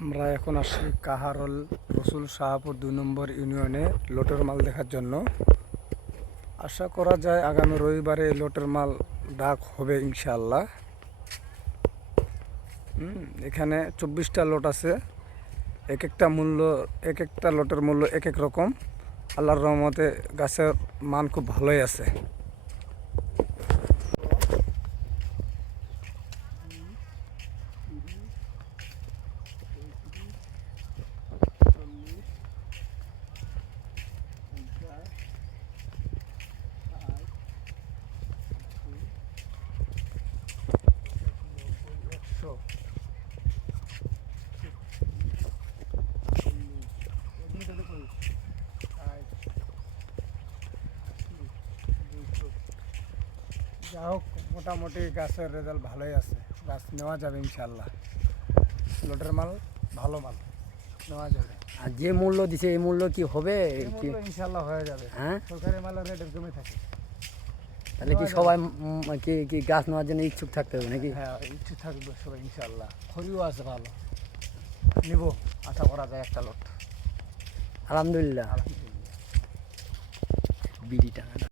আমরা এখন আসি কাহারোল রসুল শাহপুর ২ নম্বর ইউনিয়নে লটের মাল দেখার জন্য। আশা করা যায় আগামী রবিবারে এই লটের মাল ডাক হবে ইনশাআল্লাহ। এখানে ২৪টা লট আছে। এক একটা লটের মূল্য এক এক রকম। আল্লাহর রহমতে গাছের মান খুব ভালোই আছে। যা হোক, মোটামুটি গাছের রেজাল্ট ভালোই আছে। গাছ নেওয়া যাবে ইনশাল্লাহ। লটের মাল ভালো মাল নেওয়া যাবে। আর যে মূল্য দিছে এই মূল্য কি হবে? ইনশাল্লাহ হয়ে যাবে। হ্যাঁ, সরকারি মালের রেট এরকমই থাকে। তাহলে কি সবাই কি গাছ নেওয়ার জন্য ইচ্ছুক থাকতে হবে নাকি? হ্যাঁ, ইচ্ছুক থাকবে সবাই ইনশাল্লাহ। খরিও আছে ভালো, নিব আশা করা যায় একটা লট। আলহামদুলিল্লাহ। আলহামদুলিল্লাহ। বিড়িটা